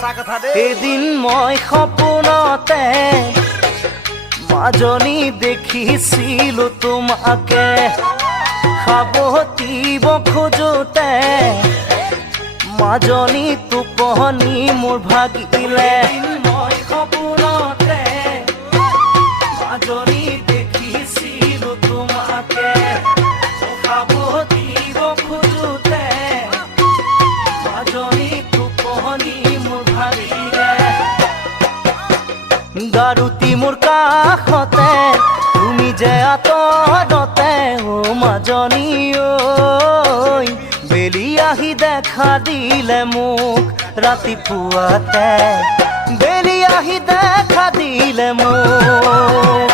এদিন মই সপোনতে মাজনী দেখিছিলো তোমাকে সাবটিব খোজোতে মাজনী টোপনি মোৰ ভাগিলে মই সপোনতে মাজনী দেখিছিলো তোমাকে সাবটিব খোজোতে মাজনী টোপনি মোৰ ভাগিলে গাৰুতি মোৰ কাষতে তুমি যে আঁতৰতে ও মাজনী ঐ বেলি আহি দেখা দিলে মোক ৰাতিপুৱাতে বেলি আহি দেখা দিলে মোক